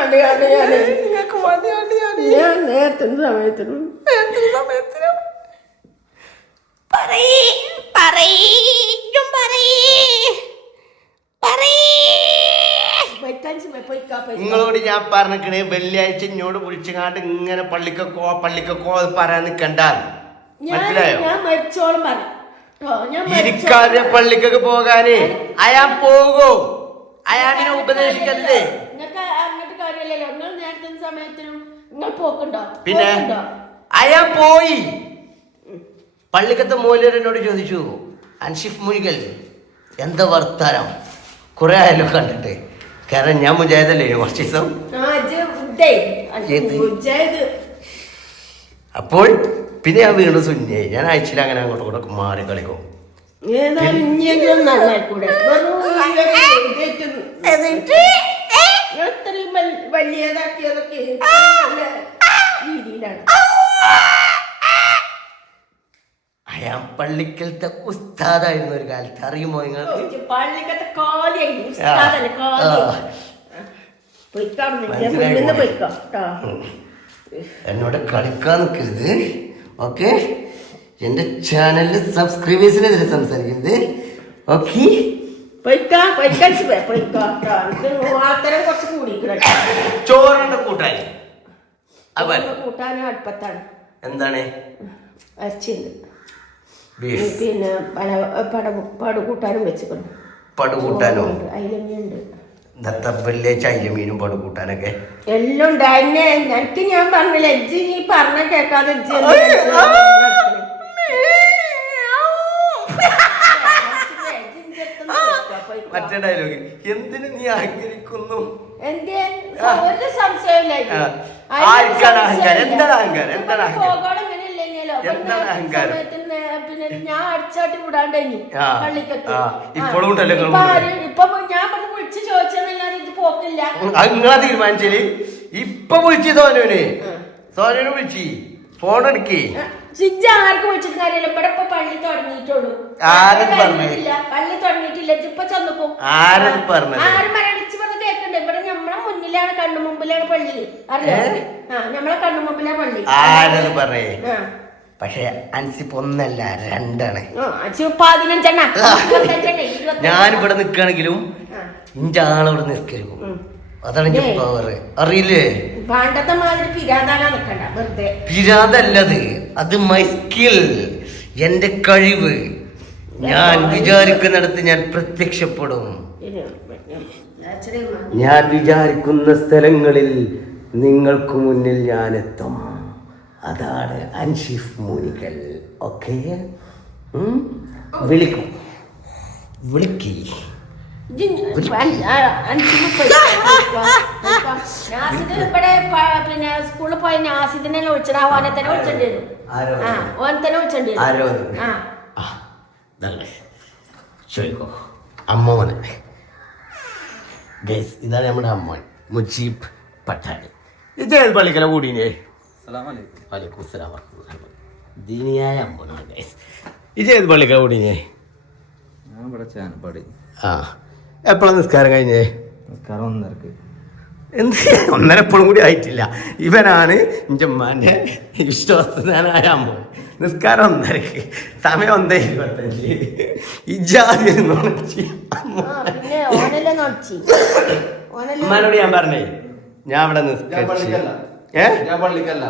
കണ്ട് കണ്ട് ഞാൻ നിങ്ങൾക്ക് ഞാൻ ഞാൻ നേരത്തെ സമയത്തിനും സമയത്തിനും? പറയ് പറയും പറയ്. നിങ്ങളോട് ഞാൻ പറഞ്ഞിക്കണേ വെള്ളിയാഴ്ച ഇങ്ങോട് വിളിച്ചങ്ങാണ്ട് ഇങ്ങനെ പള്ളിക്കക്കോ പള്ളിക്കക്കോ അത് പറയാൻ നിക്കണ്ട. ഞാൻ മനസ്സിലായോ? ഞാൻ മരിച്ചോളം പറ ട്ടോ, ഞാൻ ഇരിക്കാതെ പള്ളിക്കൊക്കെ പോകാന് അയാൾ പോകോ. അയാളിനെ ഉപദേശിക്കല്ലേ കാര്യമല്ലല്ലോ നിങ്ങൾ നേരത്തെ സമയത്തിനും നിങ്ങൾ പോക്കുണ്ടോ പിന്നെ അയാ അയാൾ പോയി പള്ളിക്കത്തെ മൂല്യരനോട് ചോദിച്ചു അൻഷിഫ് മുനികൽ എന്താ വർത്താനം കുറെ ആയാലും കണ്ടിട്ട് കാരണം ഞാൻ മുജാഹിദല്ലേ കുറച്ച് ദിവസം. അപ്പോൾ പിന്നെ ഞാൻ വീണ്ടും സുന്യായി ഞാൻ ആഴ്ചയിൽ അങ്ങനെ അങ്ങോട്ടും ഇങ്ങോട്ടും മാറി കളിക്കും ഏതായാലും പള്ളിക്കലത്തെ ഉസ്താദായിരുന്നു ഒരു കാലത്ത്. അറിയുമോ നിങ്ങൾക്ക്. എന്നോട് കളിക്കാൻ നിൽക്കരുത്. ഓക്കെ? എന്റെ ചാനലിൽ സബ്സ്ക്രൈബേഴ്സിനെതിരെ സംസാരിക്കുന്നത് ഓക്കെ? ചോറിന്റെ അടുപ്പത്താണ്. എന്താണ്? അരച്ചുണ്ട് ബീഫ് പിന്നെ പല പട പട കൂട്ടാനും വെച്ചിക്കണം പടുകൂട്ടാനോ അതിലുണ്ട് ദത്ത വെള്ളിയാഴ്ച അയില മീനും പടുകൂട്ടാനൊക്കെ എല്ലാം ഉണ്ട് അതിനെ എനിക്ക് ഞാൻ പറഞ്ഞില്ല എജ്ജി നീ പറഞ്ഞ കേൾക്കാതെ? മറ്റേ ഡയലോഗ് എന്തിനു നീ അഹങ്കരിക്കുന്നു എന്തേ ഒരു സംശയമില്ല ഇതിൽ. ആ. അതിൽ അഹങ്കാരം? എന്താണ് അഹങ്കാരം? എന്താണ് അഹങ്കാരം? എന്താണ് അഹങ്കാരം? പിന്നെ ഞാൻ അടിച്ചാട്ടി വിടാണ്ടേനി ആ. പള്ളിക്കത്ത് ആ. ആ. ഇപ്പോഴും ഉണ്ടല്ലോ ഇപ്പൊ ഞാൻ ഇവിടെ വിളിച്ച് ചോദിച്ചെന്നല്ലാതെ ഇത് പോക്കില്ല. നിങ്ങളാ തീരുമാനിച്ചാൽ ഇപ്പൊ വിളിച്ചു സോനുവിന്. സോനുവിന് വിളിച്ചു. ഫോൺ എടുക്കേ. സിജ്ജ ആർക്ക് വിളിച്ചിട്ട് കാര്യമില്ല. ഇവിടെ ഇപ്പൊ പള്ളി തുടങ്ങിയിട്ടുള്ളൂ. പള്ളി തുടങ്ങിയിട്ടില്ല. ഇജ്ജ് ഇപ്പൊ ചെന്നപ്പോ ആരത് പറഞ്ഞു ആരും മരണിച്ച് പറഞ്ഞ് കേൾക്കണ്ട ഇവിടെ നമ്മളെ മുന്നിലാണ് കണ്ണു മുമ്പിലാണ് പള്ളി. അറിയോ? ആ നമ്മളെ കണ്ണു മുമ്പിലാണ് പള്ളി പറയേ പക്ഷെ അൻസിപ്പ് ഒന്നല്ല രണ്ടാണ്. ആ, ഇവിടെ നിൽക്കുകയാണെങ്കിലും. ഇന്റെ ആളവിടെ നിൽക്കും. അതാണ് എന്റെ. പവർ അറിയില്ലേ? പിരാതല്ലത്. അത് മൈ സ്കിൽ എന്റെ കഴിവ്. ഞാൻ വിചാരിക്കുന്നിടത്ത് ഞാൻ പ്രത്യക്ഷപ്പെടും. ഞാൻ വിചാരിക്കുന്ന സ്ഥലങ്ങളിൽ നിങ്ങൾക്ക് മുന്നിൽ ഞാൻ എത്തും അതാണ് അൻഷിഫ് മൂനിക്കൽ. ഓക്കെ വിളിക്കും. വിളിക്കി. പിന്നെ സ്കൂളിൽ പോയ നാസിദിനെ വിളിച്ചത്. ആ ഓനെ തന്നെ? ആ ഓനെ തന്നെ ഇതാണ് ചോദിക്കോ. അമ്മ ഗൈസ് ഇതാണ് നമ്മുടെ അമ്മ മുജീബ് പട്ടാണി. ഇത് ഏത് പള്ളിക്കല കൂടിനെ. ദീനിയായ ഗൈസ്. ഇത് ഏത് ഞാൻ ഇവിടെ ചേനപ്പാടി ആ. എപ്പോഴാണ് നിസ്കാരം കഴിഞ്ഞേ? നിസ്കാരം ഒന്നരക്ക്. എന്ത്? ഒന്നര എപ്പോഴും കൂടി ആയിട്ടില്ല. ഇവനാണ് എന്റെ ഉമ്മാന്റെ വിശ്വാസനായ അമ്മ നിസ്കാരം ഒന്നരക്ക്. സമയം ഒന്നേ ഇരുപത്തഞ്ച്. ഇജാതി നുണച്ചി അമ്മ ആ, പിന്നെ ഓനല്ലേ നോച്ചി ഓനല്ലേ ഉമ്മാനോട് ഞാൻ പറഞ്ഞേ ഞാൻ അവിടെ നിസ്കരിച്ച് ഏ? ഞാൻ പള്ളിക്കല്ല.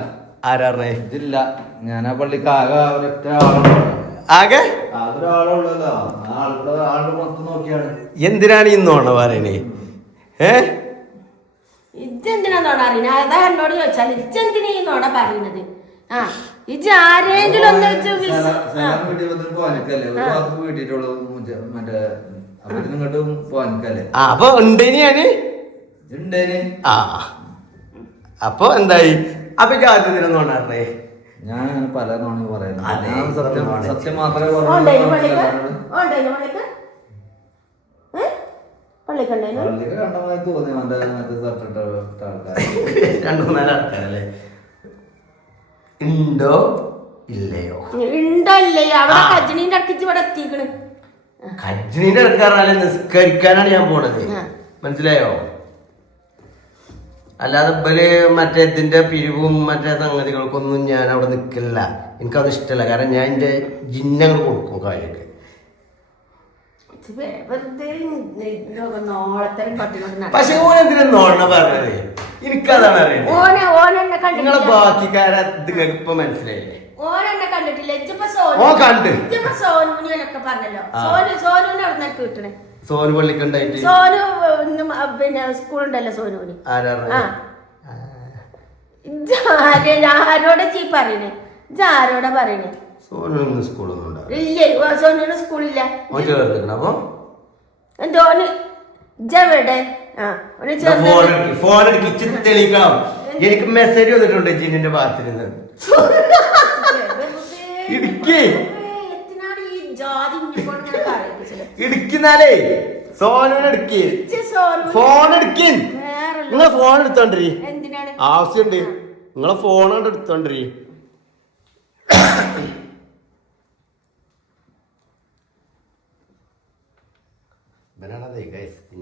ഇതില്ല. ഞാൻ ആ പള്ളിക്ക് ആകെ ഒരൊറ്റ ആളുള്ളൂ ആകെ? അതൊരാളുള്ളല്ലോ ആളുടെ ആളുടെ മൊത്തം നോക്കിയാണ്. എന്തിനാണ് ഈ നുണ പറയണേ? ഏ? ഇജ്ജെന്തിനാ നോണ അറിയണത് അതാ എന്നോട് ചോദിച്ചാൽ ഇജ്ജെന്തിനാ ഈ നോണ പറയണത്? ആ ഇജ്ജ് ആരെങ്കിലും ഒന്ന് വിസ്- ആ. ഒരു വാക്ക് വീട്ടിട്ടുള്ളൂ മറ്റേ അപ്പത്തിന് ഇങ്ങോട്ടും പോവാനിക്കല്ലേ? ആ അപ്പൊ ഉണ്ടേനി ഞാൻ ഉണ്ടേന് ആ. അപ്പൊ എന്തായി? അപ്പൊ ആദ്യം പറഞ്ഞേ? ഞാൻ അങ്ങനെ പല നോണി. പറയുന്നത് സത്യം മാത്രമേ രണ്ടു മൂന്നാൽ ആൾക്കാരല്ലേ? ഉണ്ടോ ഇല്ലയോ? അവിടെ ആ. അടുക്കിച്ച് ഇവിടെ എത്തിക്കണ്. കജ്ജിനിന്റെ അടുക്കാറാൽ നിസ്കരിക്കാനാണ് ഞാൻ പോണത്. മനസ്സിലായോ? അല്ലാതെ ഇവർ മറ്റേ ഇതിന്റെ പിരിവും മറ്റേ സംഗതികൾക്കൊന്നും ഞാൻ അവിടെ നിൽക്കില്ല. എനിക്കത് ഇഷ്ടമല്ല കാരണം ഞാൻ എന്റെ ജിന്നങ്ങൾ കൊടുക്കും കാര്യമൊക്കെ. പക്ഷെ ഓൻ എന്തിനാ നോണ പറഞ്ഞത്? എനിക്കതാണ് അറിയുന്നത്. നിങ്ങളെ ബാക്കിക്കാരെ ഇത് ഇപ്പൊ മനസ്സിലായില്ലേ? ഓനെന്നെ കണ്ടിട്ടില്ല. സോനു കണ്ട്. സോനുവിനൊക്കെ പറഞ്ഞല്ലോ. സോനു സോനുവിനെ അവിടെ നിനക്ക് കിട്ടണേ? സോന് പള്ളിക്കുണ്ടായിട്ട് സോനു ഇന്ന് മ- പിന്നെ സ്കൂളുണ്ടല്ലോ സോനുവിന്. ആ. ആരോടെ ചീ പറയണേ? ആരോടെ പറയണേ? സോനു സ്കൂളൊന്നും ഇല്ല സോനുവിന് സ്കൂളില്ല. അപ്പൊ? എന്തോന് ഇജെവിടെ ഫോൺ എടുക്ക് തെളിയിക്കണം. എനിക്ക് മെസ്സേജ് വന്നിട്ടുണ്ട് ജിന്നിന്റെ ഭാഗത്തിൽ നിന്ന് ഇടുക്കി. ജാതി? ഇടിക്കുന്നാലേ സോനുവിനെ എടുക്ക് ഫോൺ നിങ്ങൾ നിങ്ങളെ ഫോൺ എടുത്തോണ്ടി ആവശ്യമുണ്ട് നിങ്ങളെ ഫോൺ കൊണ്ട് എടുത്തോണ്ടി.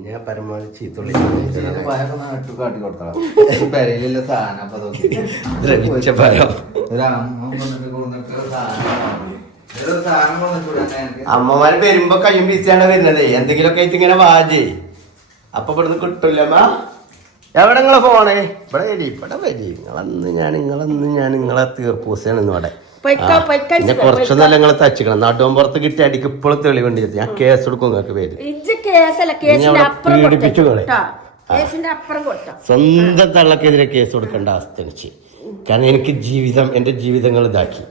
ഞാൻ പരമാവധി ചീത്തുള്ളി. പെരയിലുള്ള സാധനം അമ്മമാര് വരുമ്പോ കയ്യും വീശിയാണ് വരുന്നത്. എന്തെങ്കിലുമൊക്കെ ആയിട്ട് ഇങ്ങനെ വാജേ. അപ്പൊ ഇവിടുന്ന് കിട്ടൂലമ്മ എവിടെ നിങ്ങളെ ഫോണ് ഇവിടെ വരി ഇവിടെ വരി. നിങ്ങളന്ന് ഞാൻ നിങ്ങളന്ന് ഞാൻ നിങ്ങളെ തീർപ്പൂസാണ് ഇന്ന് ഇവിടെ. പൊയ്ക്കോ, പൊയ്ക്കോ, പിന്നെ പൊയ്ക്കോ. നല്ല നിങ്ങളെ തച്ചിക്കണം. നടുവൻ പുറത്ത് കിട്ടി അടിക്ക് ഇപ്പോഴും തെളിവുണ്ട് ഞാൻ കേസ് എടുക്കും നിങ്ങൾക്ക് പേര്. പീഡിപ്പിച്ചു കേസിന്റെ അപ്പുറം കൊടുത്തോ. സ്വന്തം തള്ളക്കെതിരെ കേസ് കൊടുക്കേണ്ട അവസ്ഥ എനിക്ക്. കാരണം എനിക്ക് ജീവിതം എന്റെ ജീവിതങ്ങൾ ഇതാക്കി.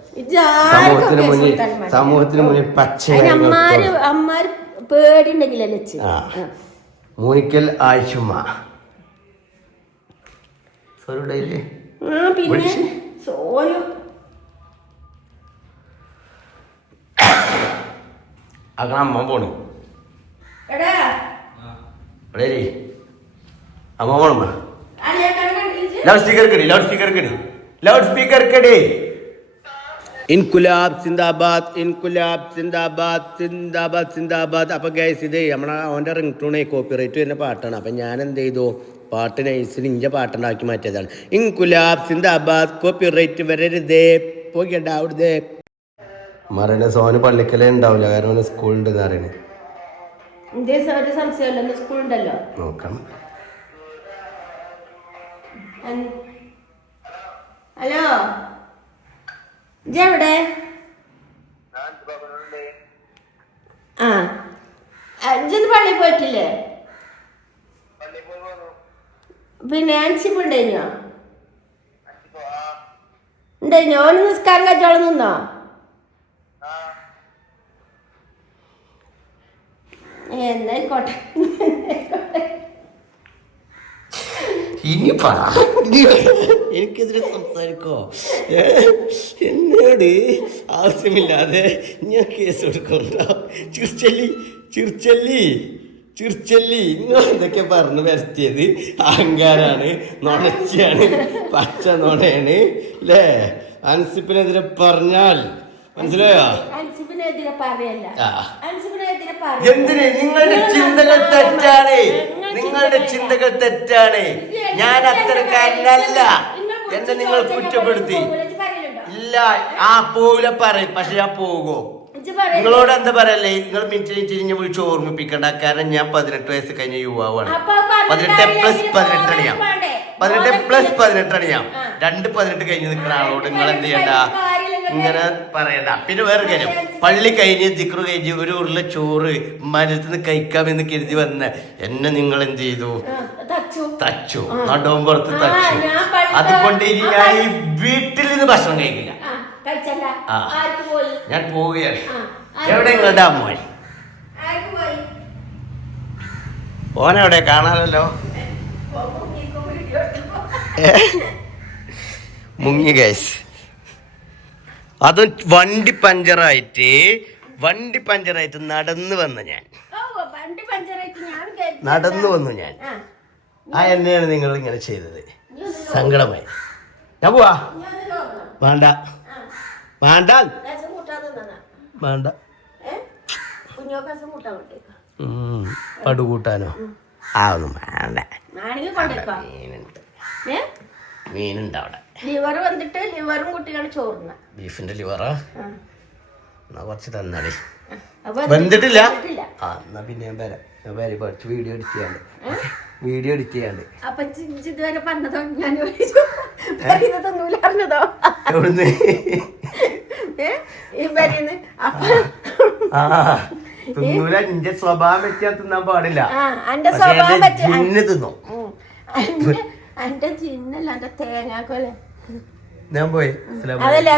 സമൂഹത്തിന് മുന്നിൽ സമൂഹത്തിന് മുന്നിൽ പച്ച. മൂനിക്കൽ ആയിഷുമ്മ. സോനു അങ്ങനെ അമ്മ പോണു. അമ്മ പോണമ്മ ലൗഡ് സ്പീക്കർ കടി ലൗഡ് സ്പീക്കർ കടി ലൗഡ് സ്പീക്കർ കടി ഇൻകുലാബ് സിന്ദാബാദ് ഇൻകുലാബ് സിന്ദാബാദ് സിന്ദാബാദ് സിന്ദാബാദ്. അപ്പൊ ഗൈസ് ഇത് നമ്മളെ അവന്റെ റിംഗ് ടൂണേ കോപ്പിറൈറ്റ് വരുന്ന പാട്ടാണ്. അപ്പൊ ഞാൻ എന്ത് ചെയ്തു പാട്ട് നൈസിൽ ഇഞ്ച പാട്ടുണ്ടാക്കി മാറ്റിയതാണ്. ഇൻകുലാബ് സിന്ദാബാദ് കോപ്പിറൈറ്റ് വരരുതേ. പോകണ്ട അവിടുത്തെ. മറണ സോന് പള്ളിക്കലേ ഉണ്ടാവില്ല. കാരണം സ്കൂളുണ്ട് എന്ന് അറിയണേ സംശയമല്ലോ. സ്കൂളുണ്ടല്ലോ നോക്കണം. ഹലോ? ഇജെവിടെ ആ. അഞ്ചിന് പള്ളിയിൽ പോയിട്ടില്ലേ? പിന്നെ അഞ്ചി ഉണ്ടായിരുന്നോ ഉണ്ടായിരുന്നോ ഓന് നിസ്കാരം കച്ചോളം നിന്നോ? എന്നായിക്കോട്ടെ. ഇനി പറ. എനിക്കെതിരെ സംസാരിക്കോ? ഏ? എന്നോട് ആവശ്യമില്ലാതെ ഞാൻ കേസ് കൊടുക്കണ്ട ചിർച്ചല്ലി ചിർച്ചല്ലി ചിർച്ചല്ലി. നിങ്ങൾ എന്തൊക്കെ പറഞ്ഞു വരുത്തിയത്? അഹങ്കാരാണ് നുണച്ചിയാണ് പച്ച നുണയാണ് അല്ലേ അൻസിപ്പിനെതിരെ പറഞ്ഞാൽ മനസ്സിലായോ? എന്തിന്? നിങ്ങളുടെ ചിന്തകൾ തെറ്റാണ്. നിങ്ങളുടെ ചിന്തകൾ തെറ്റാണ്. ഞാൻ അത്തരക്കാരനല്ല എന്നെ നിങ്ങൾ കുറ്റപ്പെടുത്തി. ഇല്ല ആ പോവില്ല പറയും. പക്ഷെ ഞാൻ പോകും. നിങ്ങളോട് എന്താ പറയല്ലേ? നിങ്ങൾ മിനിറ്റിന് തിരിഞ്ഞ് വിളിച്ച് ഓർമ്മിപ്പിക്കണ്ട. കാരണം ഞാൻ പതിനെട്ട് വയസ്സ് കഴിഞ്ഞ യുവാവാണ്. പതിനെട്ട് പ്ലസ് പതിനെട്ടണിയാം പതിനെട്ടാണ് ഞാൻ പതിനെട്ട് പ്ലസ് പതിനെട്ടണിയാം പതിനെട്ടാണ് ഞാൻ രണ്ട് പതിനെട്ട് കഴിഞ്ഞ് നിൽക്കുന്ന ആളോട് നിങ്ങൾ എന്ത് ചെയ്യണ്ട? ഇങ്ങനെ പറയണ്ട. പിന്നെ വേറെ കാര്യം. പള്ളി കഴിഞ്ഞ് ദിക്റു കഴിഞ്ഞ് ഒരു ഉരുള ചോറ് മരത്തിന് കഴിക്കാമെന്ന് കരുതി വന്ന എന്നെ നിങ്ങൾ എന്ത് ചെയ്തു? തച്ചു. നടുമ്പുറത്ത് തച്ചു. അതുകൊണ്ട് ഇനി ഞാൻ ഈ വീട്ടിൽ നിന്ന് ഭക്ഷണം കഴിക്കില്ല. ആ, ഞാൻ പോവുകയാണ്. എവിടെ നിങ്ങളുടെ അമ്മ? ഓനെവിടെ കാണാനല്ലോ മുങ്ങി ഗൈസ് അതും വണ്ടി പഞ്ചറായിട്ട് വണ്ടി പഞ്ചറായിട്ട് നടന്നു വന്നു ഞാൻ. നടന്നു വന്നു ഞാൻ. ആ, എന്നെയാണ് നിങ്ങൾ ഇങ്ങനെ ചെയ്തത്. സങ്കടമായി. ഞാൻ പോവാ. വേണ്ട. വേണ്ട. വേണ്ട. പടുകൂട്ടാനോ? ആ ഒന്നും വേണ്ട. മീനുണ്ട്. മീനുണ്ട് അവിടെ. ലിവർ വന്നിട്ട് ലിവറും കുട്ടിയാണ് ചോറുന്ന ബീഫിന്റെ ലിവറാ? എന്നാ കുറച്ച് തന്നാടി. വന്നിട്ടില്ല. ആ എന്നാ പിന്നെ ഞാൻ വരാം. ഞാൻ വരാം. കുറച്ച് വീഡിയോ എഡിറ്റ് ചെയ്യാണ്ട്. വീഡിയോ എഡിറ്റ് ചെയ്യാണ്ട്. അപ്പൊ ഇതുവരെ പറഞ്ഞതോ ഞാൻ പറയുന്നതൊന്നുമില്ല അറിഞ്ഞതോ? എവിടുന്ന്? തിന്നൂല. നിന്റെ സ്വഭാവം വെച്ചാൽ തിന്നാൻ പാടില്ല. എന്റെ എന്റെ തിന്നു. എന്റെ ചിന്നല്ല എന്റെ തേങ്ങാക്കോലെ. ഞാൻ പോയി. അതല്ല